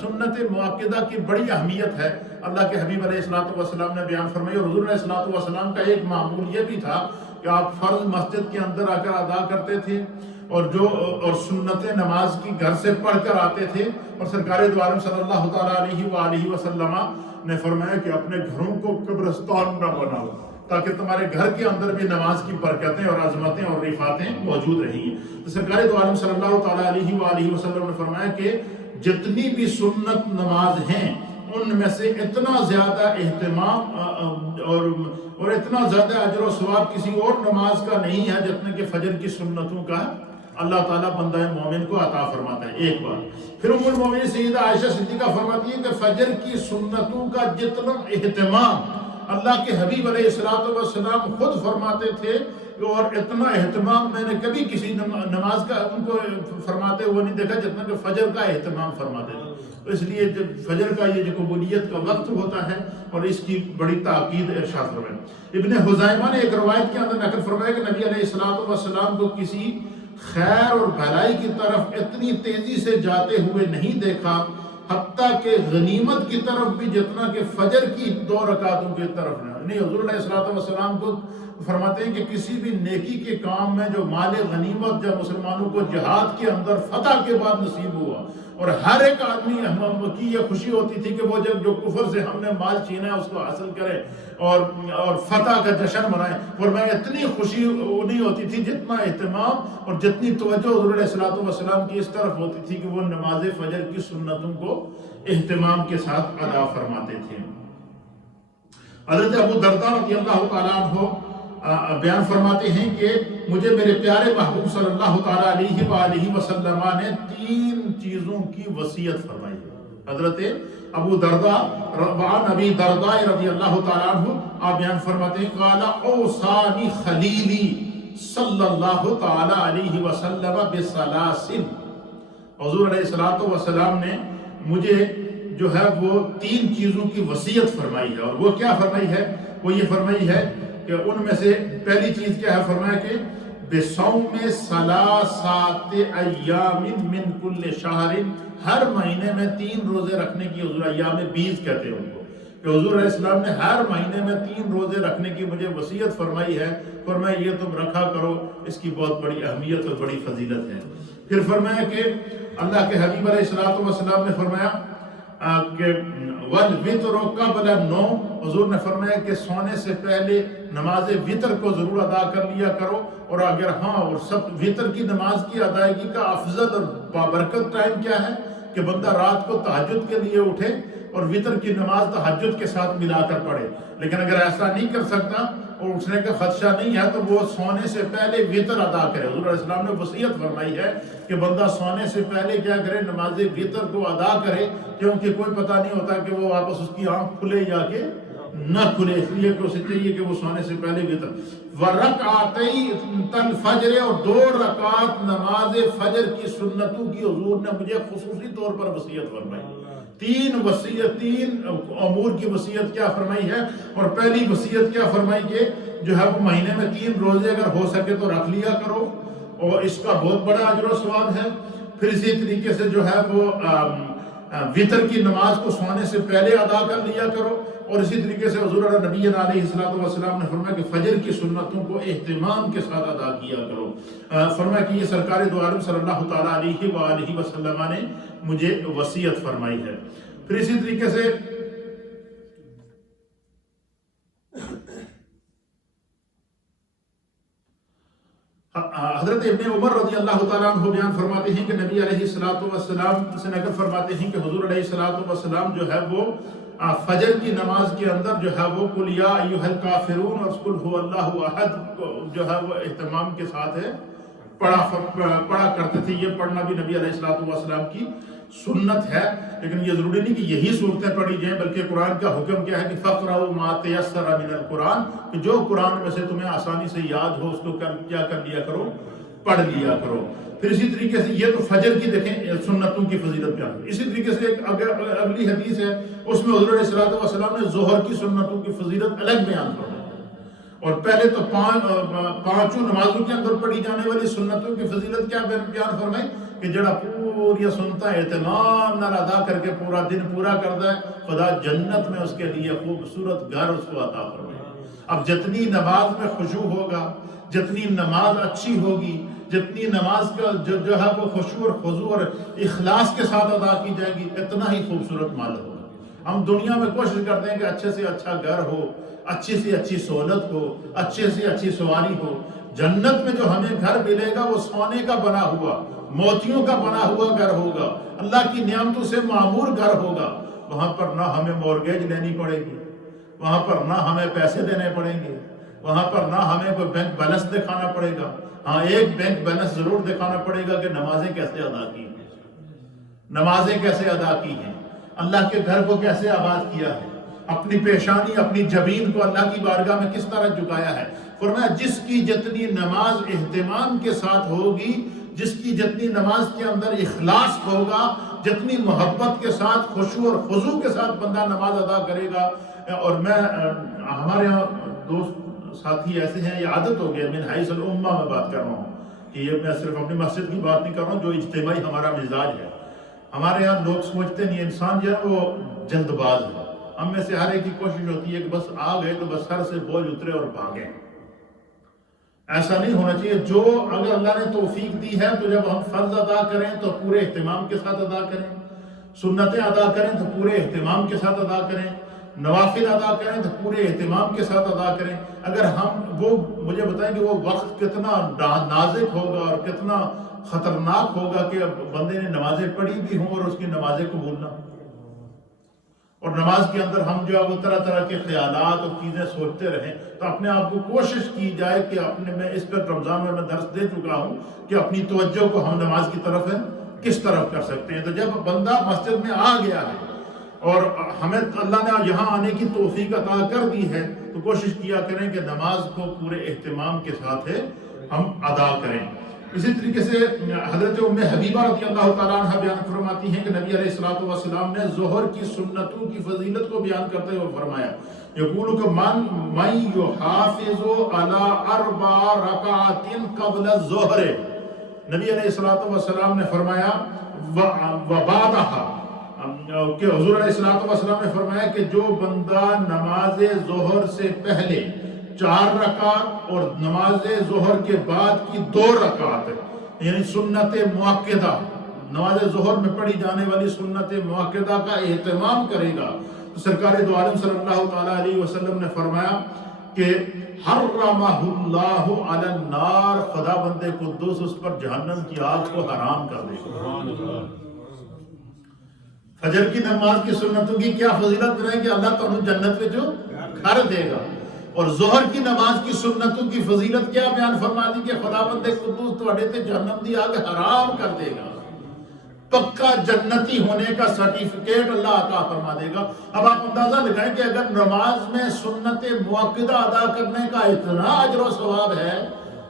سنت مؤکدہ کی بڑی اہمیت ہے، اللہ کے حبیب علیہ السلام نے بیان فرمائی، اور حضور علیہ السلام کا ایک معمول یہ بھی تھا کہ آپ فرض مسجد کے اندر آ کر ادا کرتے تھے، اور سنت نماز کی گھر سے پڑھ کر آتے تھے، اور سرکار دو عالم صلی اللہ تعالیٰ علیہ وآلہ وسلم نے فرمایا کہ اپنے گھروں کو قبرستان نہ بناؤ تاکہ تمہارے گھر کے اندر بھی نماز کی برکتیں اور عظمتیں اور رفعتیں موجود رہیں۔ تو سرکار دو عالم صلی اللہ تعالیٰ علیہ وآلہ وسلم نے فرمایا کہ جتنی بھی سنت نماز ہیں ان میں سے اتنا زیادہ اہتمام اور اتنا زیادہ اجر و ثواب کسی اور نماز کا نہیں ہے جتنا کہ فجر کی سنتوں کا اللہ تعالیٰ بندہ مومن کو عطا فرماتا ہے۔ ایک بات۔ پھر ام المومنین سیدہ عائشہ صدیقہ فرماتی ہے کہ فجر کی سنتوں کا جتنا اہتمام اللہ کے حبیب علیہ السلام خود فرماتے تھے، اور اتنا اہتمام میں نے کبھی کسی نماز کا ان کو فرماتے ہوئے نہیں دیکھا جتنا کہ فجر کا اہتمام فرماتے تھے۔ تو اس لیے جب فجر کا یہ جو قبولیت کا وقت ہوتا ہے اور اس کی بڑی تاکید ارشاد فرمایا۔ ابن خزیمہ نے ایک روایت کے اندر نقل فرمایا کہ نبی علیہ السلام کو کسی خیر اور بھلائی کی طرف اتنی تیزی سے جاتے ہوئے نہیں دیکھا، حتیٰ کہ غنیمت کی طرف بھی جتنا کہ فجر کی 2 رکعتوں کی طرف نہیں۔ حضور علیہ السلام کو فرماتے ہیں کہ کسی بھی نیکی کے کام میں جو مال غنیمت جب مسلمانوں کو جہاد کے اندر فتح کے بعد نصیب ہوا، اور ہر ایک آدمی کی یہ خوشی ہوتی تھی کہ وہ جب جو کفر سے ہم نے مال چھینا ہے اس کو حاصل کرے اور فتح کا جشن منائے، اور میں اتنی خوشی نہیں ہوتی تھی جتنا اہتمام اور جتنی توجہ حضور علیہ السلام کی اس طرف ہوتی تھی کہ وہ نماز فجر کی سنتوں کو اہتمام کے ساتھ ادا فرماتے تھے۔ حضرت ابو درداء رضی اللہ تعالیٰ عنہ بیان فرماتے ہیں کہ مجھے میرے پیارے محبوب صلی اللہ تعالیٰ علیہ وآلہ وسلم نے 3 چیزوں کی وصیت فرمائی۔ حضرت ابو درداء وعن ابی درداء رضی اللہ تعالیٰ عنہ آپ بیان فرماتے ہیں قال اوصانی خلیلی صلی اللہ تعالیٰ علیہ وسلم بثلاث، حضور علیہ السلام نے مجھے جو ہے وہ 3 چیزوں کی وصیت فرمائی ہے، اور وہ کیا فرمائی ہے؟ وہ یہ فرمائی ہے کہ ان میں سے پہلی چیز کیا ہے؟ فرمایا کہ بِصَوْمِ ثَلَاثَةِ أَيَّامٍ مِّن كُلِّ شَهْرٍ، ہر مہینے میں 3 روزے رکھنے کی، حضور ایام بیز کہتے ہیں ان کو، کہ حضور علیہ السلام نے ہر مہینے میں 3 روزے رکھنے کی مجھے وصیت فرمائی ہے، فرمایا یہ تم رکھا کرو، اس کی بہت بڑی اہمیت اور بڑی فضیلت ہے۔ پھر فرمایا کہ اللہ کے حبیب علیہ السلام نے فرمایا کہ وَالْوِتْرُ قَبْلَ النَّوْمِ، حضور نے فرمایا کہ سونے سے پہلے نماز وطر کو ضرور ادا کر لیا کرو، اور اگر اور سب وطر کی نماز کی ادائیگی کا افضل اور بابرکت ٹائم کیا ہے کہ بندہ رات کو تہجد کے لیے اٹھے اور وطر کی نماز تہجد کے ساتھ ملا کر پڑھے، لیکن اگر ایسا نہیں کر سکتا اور اٹھنے کا خدشہ نہیں ہے تو وہ سونے سے پہلے وطر ادا کرے۔ حضور علیہ السلام نے وصیت فرمائی ہے کہ بندہ سونے سے پہلے کیا کرے؟ نماز وطر کو ادا کرے، کیونکہ کوئی پتہ نہیں ہوتا کہ وہ واپس اس کی آنکھ کھلے یا کہ نہ کھلے، اس لیے کہ اسے چاہیے کہ وہ سونے سے پہلے وطر وَرَكْعَتَيْ الْفَجْرِ، اور 2 رکعات نماز فجر کی سنتوں کی حضور نے مجھے خصوصی طور پر وصیت فرمائی۔ 3 امور کی وصیت کیا فرمائی ہے؟ اور پہلی وصیت کیا فرمائی کہ جو ہے وہ مہینے میں 3 روزے اگر ہو سکے تو رکھ لیا کرو، اور اس کا بہت بڑا اجر و ثواب ہے۔ پھر اسی طریقے سے جو ہے وہ وطر کی نماز کو سونے سے پہلے ادا کر لیا کرو، اور اسی طریقے سے حضور نبی علیہ السلام نے فرمایا کہ فجر کی سنتوں کو اہتمام کے ساتھ ادا کیا کرو۔ فرمایا کہ یہ سرکار دو عالم صلی اللہ تعالیٰ علیہ وآلہ وسلم نے مجھے وصیت فرمائی ہے۔ پھر اسی طریقے سے حضرت ابن عمر رضی اللہ تعالیٰ عنہ بیان فرماتے ہیں کہ نبی علیہ السلام سے نقل فرماتے ہیں کہ حضور علیہ السلام جو ہے وہ فجر کی نماز کے اندر جو ہے وہ قُلْ يَا أَيُّهَا الْكَافِرُونَ اور قُلْ هُوَ اللَّهُ أَحَدٌ جو ہے وہ اہتمام کے ساتھ ہے پڑھا کرتے تھے۔ یہ پڑھنا بھی نبی علیہ السلام کی سنت ہے، لیکن یہ ضروری نہیں کہ یہی صورتیں پڑھی جائیں، بلکہ قرآن کا حکم کیا ہے کہ فَقْرَؤْا مَا تَيَسَّرَ مِنَ الْقُرْآنِ، کہ جو قرآن میں سے تمہیں آسانی سے یاد ہو اس کو کیا کر لیا کرو؟ پڑھ لیا کرو۔ پھر اسی طریقے سے یہ تو فجر کی دیکھیں سنتوں کی فضیلت بیان ہے۔ اسی طریقے سے ایک اگلی حدیث ہے، اس میں حضور علیہ السلام نے ظہر کی سنتوں کی فضیلت الگ بیان فرمائی، اور پہلے تو 5 نمازوں کے اندر پڑھی جانے والی سنتوں کی فضیلت کیا بیان فرمائی کہ جڑا پوری سنتا اہتمام نال ادا کر کے پورا دن پورا کرتا ہے، خدا جنت میں اس کے لیے خوبصورت گھر اس کو عطا فرمائے۔ اب جتنی نماز میں خشوع ہوگا، جتنی نماز اچھی ہوگی، جتنی نماز کا جو ہے وہ خشوع اور خضوع اور اخلاص کے ساتھ ادا کی جائے گی، اتنا ہی خوبصورت مال ہوگا۔ ہم دنیا میں کوشش کرتے ہیں کہ اچھے سے اچھا گھر ہو، اچھی سے اچھی سہولت ہو، اچھے سے اچھی سواری ہو۔ جنت میں جو ہمیں گھر ملے گا وہ سونے کا بنا ہوا، موتیوں کا بنا ہوا گھر ہوگا، اللہ کی نعمتوں سے معمور گھر ہوگا۔ وہاں پر نہ ہمیں مورگیج لینی پڑے گی، وہاں پر نہ ہمیں پیسے دینے پڑیں گے، وہاں پر نہ ہمیں کوئی بینک بیلنس دکھانا پڑے گا۔ ہاں، ایک بینک بیلنس ضرور دکھانا پڑے گا کہ نمازیں کیسے ادا کی ہیں، نمازیں کیسے ادا کی ہیں، اللہ کے گھر کو کیسے آباد کیا ہے، اپنی پیشانی اپنی جبین کو اللہ کی بارگاہ میں کس طرح جھکایا ہے۔ فرمایا جس کی جتنی نماز اہتمام کے ساتھ ہوگی، جس کی جتنی نماز کے اندر اخلاص ہوگا، جتنی محبت کے ساتھ خشوع اور خضوع کے ساتھ بندہ نماز ادا کرے گا۔ اور میں ہمارے یہاں دوست ساتھی ایسے ہیں، یہ عادت ہو گیا، من حیث الامہ میں بات کر رہا ہوں کہ یہ میں صرف اپنی مسجد کی بات نہیں کر رہا ہوں، جو اجتماعی ہمارا مزاج ہے۔ ہمارے یہاں لوگ سمجھتے نہیں انسان جو ہے وہ جلد باز ہے۔ ہم میں سے ہر ایک کی کوشش ہوتی ہے کہ بس آ گئے تو بس سر سے بوجھ اترے اور بھاگیں۔ ایسا نہیں ہونا چاہیے۔ جو اگر اللہ نے توفیق دی ہے تو جب ہم فرض ادا کریں تو پورے اہتمام کے ساتھ ادا کریں، سنتیں ادا کریں تو پورے اہتمام کے ساتھ ادا کریں، نوافل ادا کریں تو پورے اہتمام کے ساتھ ادا کریں۔ اگر ہم وہ مجھے بتائیں کہ وہ وقت کتنا نازک ہوگا اور کتنا خطرناک ہوگا کہ بندے نے نمازیں پڑھی بھی ہوں اور اس کی نمازیں قبول نہ ہوں، اور نماز کے اندر ہم جو ہے وہ طرح طرح کے خیالات اور چیزیں سوچتے رہیں۔ تو اپنے آپ کو کوشش کی جائے کہ میں اس پر رمضان میں درس دے چکا ہوں کہ اپنی توجہ کو ہم نماز کی طرف کس طرف کر سکتے ہیں۔ تو جب بندہ مسجد میں آ گیا ہے اور ہمیں اللہ نے یہاں آنے کی توفیق عطا کر دی ہے تو کوشش کیا کریں کہ نماز کو پورے اہتمام کے ساتھ ہم ادا کریں۔ اسی طریقے سے حضرت ام حبیبہ رضی اللہ تعالیٰ عنہ بیان فرماتی ہیں کہ نبی علیہ الصلوۃ والسلام نے ظہر کی سنتوں کی فضیلت کو بیان کرتے ہوئے فرمایا، یقول کہ من یحافظ علی 4 رکعات قبل الظہر، نبی علیہ الصلوۃ والسلام نے فرمایا وبعدها، کہ حضور علیہ الصلوۃ والسلام نے فرمایا کہ جو بندہ نماز ظہر سے پہلے 4 رکعت اور نماز ظہر کے بعد کی 2 رکعت یعنی سنت مؤکدہ، نماز ظہر میں پڑھی جانے والی سنت مؤکدہ کا اہتمام کرے گا، تو سرکار دو عالم صلی اللہ تعالیٰ علیہ وسلم نے فرمایا کہ حرمہ اللہ علی النار، خدا بندے قدوس اس پر جہنم کی آگ کو حرام کر دے گا۔ فجر کی نماز کی سنتوں کی کیا فضیلت بنائے کہ اللہ تعالیٰ جنت میں جو گھر دے گا، اور ظہر کی نماز کی سنتوں کی فضیلت کیا بیان فرما دی کہ خدا بندے قدوس تواڈے تے جہنم دی آگ حرام کر دے گا، پکا جنتی ہونے کا سرٹیفکیٹ اللہ عطا فرما دے گا۔ اب آپ اندازہ لگائیں کہ اگر نماز میں سنت مؤکدہ ادا کرنے کا اتنا اجر و ثواب ہے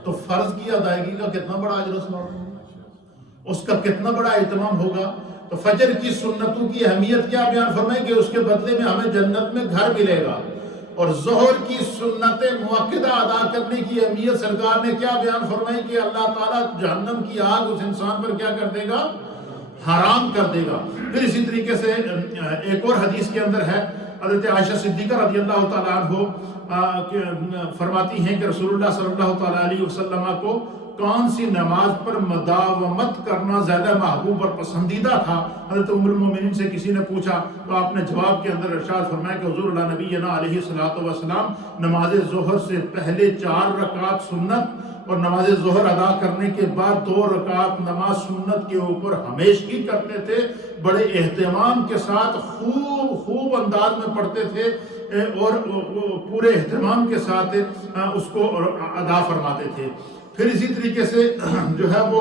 تو فرض کی ادائیگی کا کتنا بڑا اجر و ثواب ہوگا، اس کا کتنا بڑا اہتمام ہوگا۔ تو فجر کی سنتوں کی اہمیت کیا بیان فرمائیں کہ اس کے بدلے میں ہمیں جنت میں گھر ملے گا، اور ظہر کی سنت مؤکدہ ادا کرنے کی اہمیت سرکار نے کیا بیان فرمائی کہ اللہ تعالیٰ جہنم کی آگ اس انسان پر کیا کر دے گا، حرام کر دے گا۔ پھر اسی طریقے سے ایک اور حدیث کے اندر ہے، حضرت عائشہ صدیقہ رضی اللہ تعالیٰ عنہ فرماتی ہیں کہ رسول اللہ صلی اللہ تعالیٰ علیہ وسلم کو کون سی نماز پر مداومت کرنا زیادہ محبوب اور پسندیدہ تھا۔ حضرت ام المومنین سے کسی نے پوچھا تو آپ نے جواب کے اندر ارشاد فرمایا کہ حضور اللہ نبینا علیہ الصلوۃ والسلام نماز ظہر سے پہلے 4 رکعت سنت اور نماز ظہر ادا کرنے کے بعد 2 رکعت نماز سنت کے اوپر ہمیشگی کرتے تھے، بڑے اہتمام کے ساتھ خوب انداز میں پڑھتے تھے اور پورے اہتمام کے ساتھ اس کو ادا فرماتے تھے۔ پھر اسی طریقے سے جو ہے وہ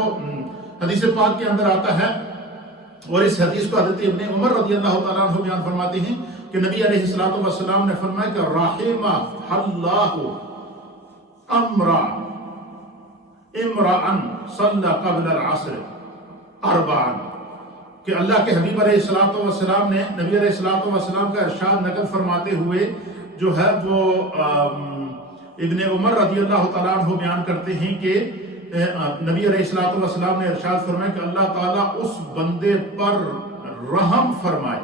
حدیث پاک کے اندر آتا ہے، اور اس حدیث کو حضرت ابن عمر رضی اللہ تعالیٰ عنہ بیان فرماتے ہیں کہ نبی علیہ الصلوۃ والسلام نے فرمایا کہ رحمہ اللہ امرأ صلی قبل العصر 4، کہ اللہ کے حبیب علیہ الصلوۃ والسلام نے نبی علیہ الصلوۃ والسلام کا ارشاد نقل فرماتے ہوئے جو ہے وہ ابن عمر رضی اللہ تعالیٰ عنہ بیان کرتے ہیں کہ نبی علیہ الصلوۃ والسلام نے ارشاد فرمایا کہ اللہ تعالیٰ اس بندے پر رحم فرمائے،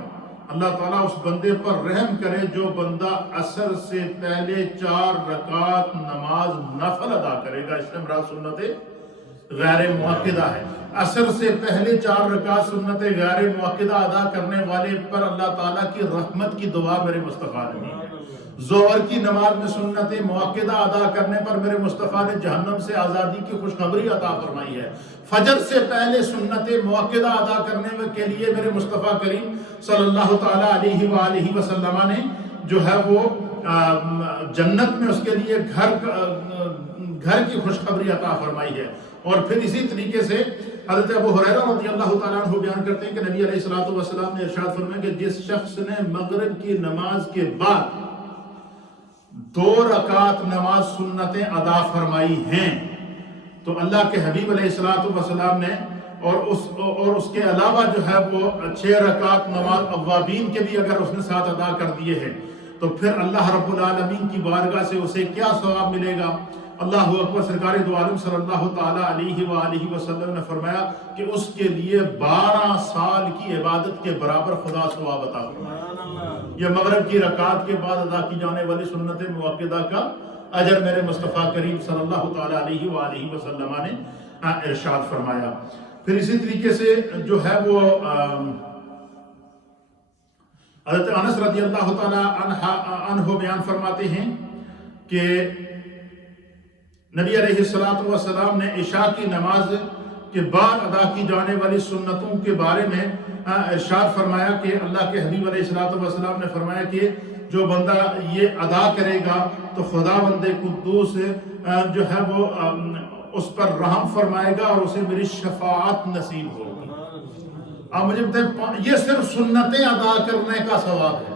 اللہ تعالیٰ اس بندے پر رحم کرے جو بندہ عصر سے پہلے 4 رکعت نماز نفل ادا کرے گا۔ اس سے مراد سنت غیر مؤکدہ ہے۔ عصر سے پہلے 4 رکعت سنت غیر مؤکدہ ادا کرنے والے پر اللہ تعالیٰ کی رحمت کی دعا میرے مصطفیٰ نے دی ہے۔ ظہر کی نماز میں سنت مؤکدہ ادا کرنے پر میرے مصطفیٰ نے جہنم سے آزادی کی خوشخبری عطا فرمائی ہے۔ فجر سے پہلے سنت مؤکدہ ادا کرنے کے لیے میرے مصطفیٰ کریم صلی اللہ تعالیٰ علیہ وآلہ وسلم نے جو ہے وہ جنت میں اس کے لیے گھر کی خوشخبری عطا فرمائی ہے۔ اور پھر اسی طریقے سے حضرت ابو ہریرہ رضی اللہ تعالیٰ عنہ بیان کرتے ہیں کہ نبی علیہ الصلوۃ والسلام نے ارشاد فرمایا کہ جس شخص نے مغرب کی نماز کے بعد 2 رکعت نماز سنتیں ادا فرمائی ہیں تو اللہ کے حبیب علیہ الصلوۃ والسلام نے اور اس کے علاوہ جو ہے وہ 6 رکعت نماز اوابین کے بھی اگر اس نے ساتھ ادا کر دیے ہیں تو پھر اللہ رب العالمین کی بارگاہ سے اسے کیا ثواب ملے گا۔ اللہ اکبر۔ سرکار دو عالم صلی اللہ تعالیٰ علیہ وآلہ وسلم نے فرمایا کہ اس کے لیے 12 سال کی عبادت کے برابر خدا ثواب عطا فرمائے۔ یہ مغرب کی رکعت کے بعد ادا کی جانے والی سنت مؤکدہ کا اجر میرے مصطفیٰ کریم صلی اللہ تعالیٰ علیہ وآلہ وسلم نے ارشاد فرمایا۔ پھر اسی طریقے سے جو ہے وہ حضرت انس رضی اللہ تعالیٰ عنہ بیان فرماتے ہیں کہ نبی علیہ الصلوۃ والسلام نے عشاء کی نماز کے بعد ادا کی جانے والی سنتوں کے بارے میں ارشاد فرمایا کہ اللہ کے حبیب علیہ الصلوۃ والسلام نے فرمایا کہ جو بندہ یہ ادا کرے گا تو خدا بند قدوس جو ہے وہ اس پر رحم فرمائے گا اور اسے میری شفاعت نصیب ہوگی۔ اب مجھے بتائیں، یہ صرف سنتیں ادا کرنے کا ثواب ہے۔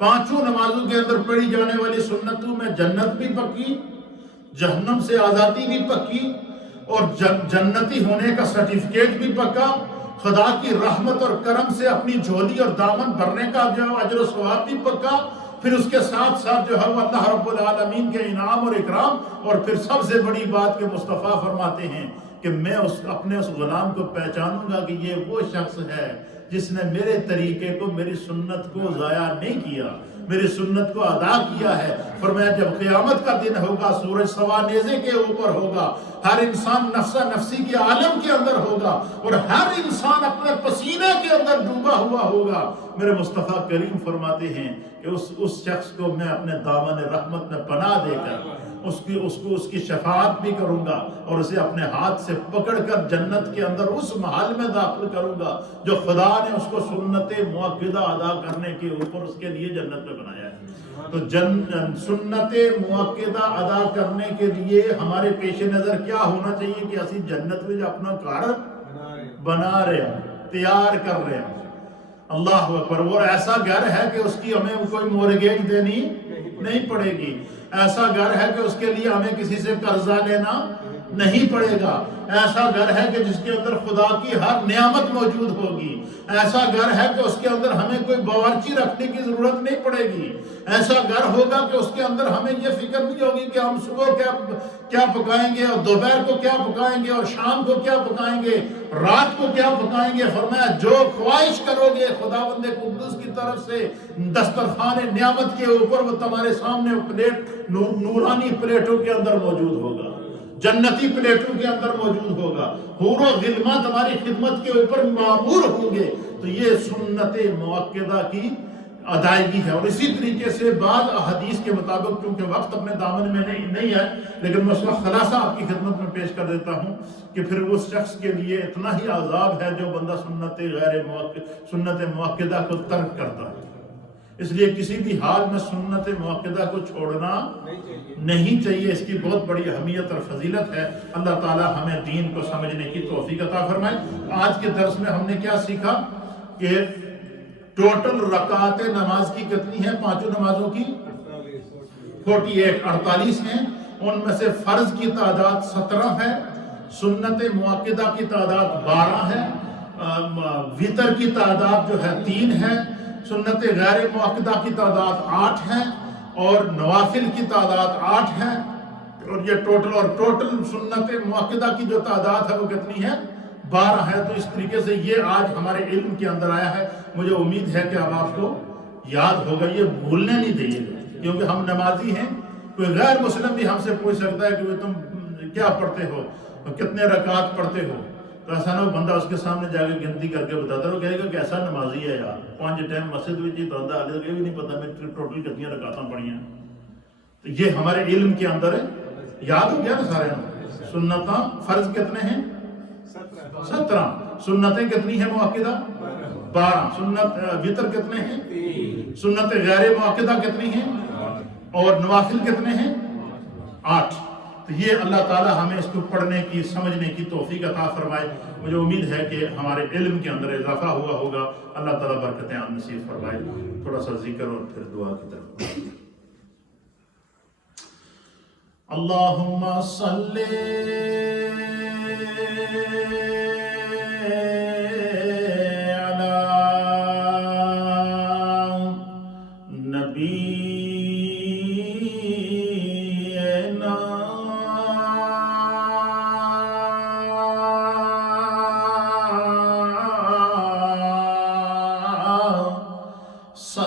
5 نمازوں کے اندر پڑھی جانے والی سنتوں میں جنت بھی پکی، جہنم سے آزادی بھی پکی، اور جنتی ہونے کا سرٹیفکیٹ بھی پکا، خدا کی رحمت اور کرم سے اپنی جھولی اور دامن بھرنے کا جو اجر و ثواب بھی پکا، پھر اس کے ساتھ ساتھ جو ہے وہ اللہ رب العالمین کے انعام اور اکرام، اور پھر سب سے بڑی بات کہ مصطفیٰ فرماتے ہیں کہ میں اپنے اس غلام کو پہچانوں گا کہ یہ وہ شخص ہے جس نے میرے طریقے کو، میری سنت کو ضائع نہیں کیا، میری سنت کو ادا کیا ہے۔ فرمایا جب قیامت کا دن ہوگا، سورج سوا نیزے کے اوپر ہوگا، ہر انسان نفسا نفسی کے عالم کے اندر ہوگا، اور ہر انسان اپنے پسینے کے اندر ڈوبا ہوا ہوگا، میرے مصطفیٰ کریم فرماتے ہیں کہ اس شخص کو میں اپنے دامن رحمت میں پناہ دے کر اس کی شفاعت بھی کروں گا، اور اسے اپنے ہاتھ سے پکڑ کر جنت کے اندر اس محل میں داخل کروں گا جو خدا نے اس کو سنت مؤکدہ ادا کرنے کے اوپر اس کے لیے جنت میں بنایا ہے۔ تو سنت مؤکدہ ادا کرنے کے لیے ہمارے پیش نظر کیا ہونا چاہیے کہ اسی جنت میں اپنا گھر بنا رہے ہیں، تیار کر رہے ہیں۔ اللہ اکبر۔ وہ ایسا گھر ہے کہ اس کی ہمیں کوئی مورگیج دینی نہیں پڑے گی، ایسا گھر ہے کہ اس کے لیے ہمیں کسی سے قرضہ لینا نہیں پڑے گا، ایسا گھر ہے کہ جس کے اندر خدا کی ہر نعمت موجود ہوگی، ایسا گھر ہے کہ اس کے اندر ہمیں کوئی باورچی رکھنے کی ضرورت نہیں پڑے گی، ایسا گھر ہوگا کہ اس کے اندر ہمیں یہ فکر نہیں ہوگی کہ ہم صبح کیا پکائیں گے، اور دوپہر کو کیا پکائیں گے، اور شام کو کیا پکائیں گے، رات کو کیا پکائیں گے۔ فرمایا جو خواہش کرو گے خداوند قدوس کی طرف سے دسترخوان نعمت کے اوپر وہ تمہارے سامنے پلیٹ نورانی پلیٹوں کے اندر موجود ہوگا، جنتی پلیٹوں کے اندر موجود ہوگا، حور و غلمان تمہاری خدمت کے اوپر معمور ہوں گے۔ تو یہ سنت مؤکدہ کی ادائیگی ہے۔ اور اسی طریقے سے بعض احادیث کے مطابق، چونکہ وقت اپنے دامن میں نہیں ہے، لیکن میں اس کا خلاصہ آپ کی خدمت میں پیش کر دیتا ہوں کہ پھر اس شخص کے لیے اتنا ہی عذاب ہے جو بندہ سنت مؤکدہ کو ترک کرتا ہے۔ اس لیے کسی بھی حال میں سنت مؤکدہ کو چھوڑنا نہیں چاہیے، اس کی بہت بڑی اہمیت اور فضیلت ہے۔ اللہ تعالی ہمیں دین کو سمجھنے کی توفیق عطا فرمائے۔ آج کے درس میں ہم نے کیا سیکھا کہ ٹوٹل رکعات نماز کی کتنی ہیں؟ پانچوں نمازوں کی 48 ہیں، ان میں سے فرض کی تعداد 17 ہے، سنت مؤکدہ کی تعداد 12 ہے، وتر کی تعداد جو ہے 3 ہے، سنت غیر مؤکدہ کی تعداد 8 ہے، اور نوافل کی تعداد 8 ہے، اور یہ ٹوٹل سنت مؤکدہ کی جو تعداد ہے وہ کتنی ہے؟ 12 ہے۔ تو اس طریقے سے یہ آج ہمارے علم کے اندر آیا ہے۔ مجھے امید ہے کہ اب آپ کو یاد ہوگا، یہ بھولنے نہیں دیں گے، کیونکہ ہم نمازی ہیں۔ کوئی غیر مسلم بھی ہم سے پوچھ سکتا ہے کہ تم کیا پڑھتے ہو، کتنے رکعات پڑھتے ہو، تو ایسا نہ ہو بندہ اس کے سامنے جا کے گنتی کر کے بتاتا ہے، وہ کہے گا کہ ایسا نمازی ہے یار، 5 ٹائم مسجد میں چیز بندہ آدھے یہ بھی نہیں پتا میں ٹوٹل کتنی رکعتیں پڑھی ہیں۔ تو یہ ہمارے علم کے اندر ہے، یاد ہو گیا نا سارے نا۔ سنتاں فرض کتنے ہیں؟ 17۔ سنتیں کتنی ہیں مؤکدہ؟ 12۔ سنت وتر کتنے ہیں؟ سنت غیر مؤکدہ کتنی ہیں؟ اور نوافل کتنے ہیں؟ 8۔ تو یہ اللہ تعالی ہمیں اس کو پڑھنے کی، سمجھنے کی توفیق عطا فرمائے۔ مجھے امید ہے کہ ہمارے علم کے اندر اضافہ ہوا ہوگا۔ اللہ تعالیٰ برکتیں نصیب فرمائے۔ تھوڑا سا ذکر اور پھر دعا کی طرف۔ اللہم صلی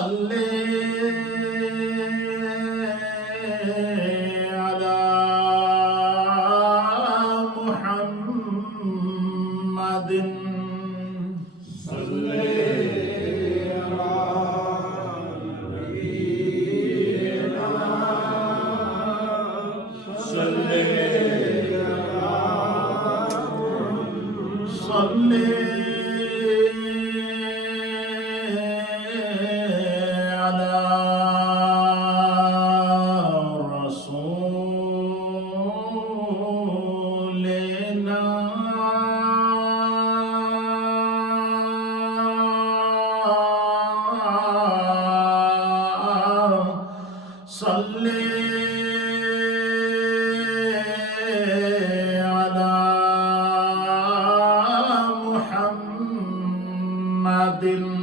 صلی علی دل